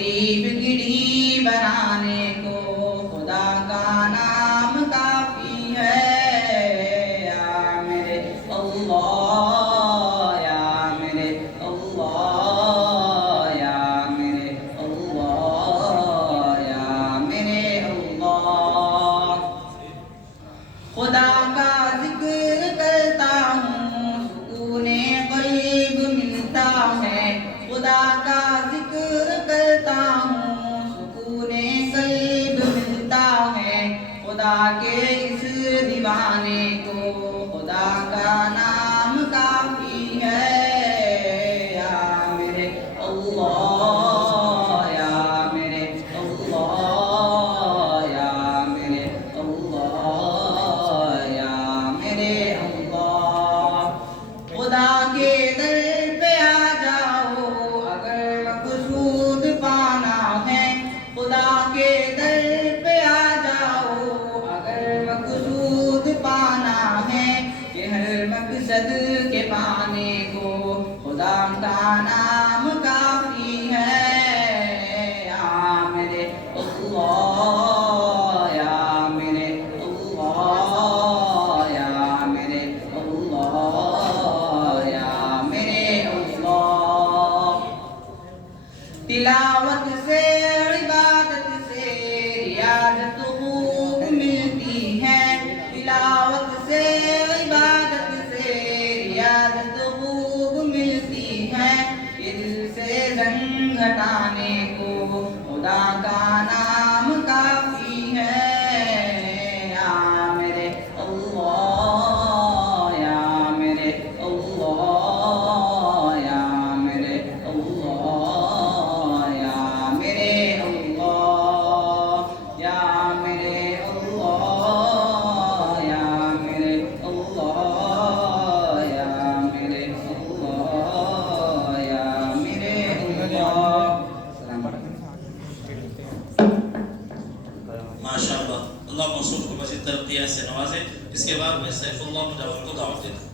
تیری بگڑی بنانے کو خدا کا نام کافی ہے یا میرے اللہ یا میرے اللہ یا میرے اللہ یا میرے اللہ خدا کا ذکر کرتا ہوں سکون قلب ملتا ہے خدا کا ذکر کرتا ہوں سکون قلب ملتا ہے خدا کے اس دیوانے کو خدا کا نام کافی ہے یا میرے اللہ یا میرے اللہ یا میرے اللہ یا میرے اللہ خدا کے در پہ آ جاؤ اگر مقصود پانا ہے خدا کے در پہ آ جاؤ اگر مقصود پانا ہے کہ ہر مقصد کے پانے کو خدا کا نام کافی ہے یا میرے اللہ یا میرے اللہ یا میرے اللہ یا میرے اللہ تلاوت سے عبادت سے ریاضت خوب ملتی ہے تلاوت سے عبادت سے ریاضت خوب ملتی ہے یہ دل سے زنگ ہٹانے کو خدا کا نام کافی ہے یا میرے اللہ یا میرے اللہ یا میرے اللہ یا میرے اللہ یا میرے اللہ یا میرے اللہ یا میرے اللہ یا میرے اللہ ماشاءاللہ اللہ موصوف کو مزید ترقیات سے نوازے. اس کے بعد میں سیف اللہ مجاور کو دعوت دیتا ہوں.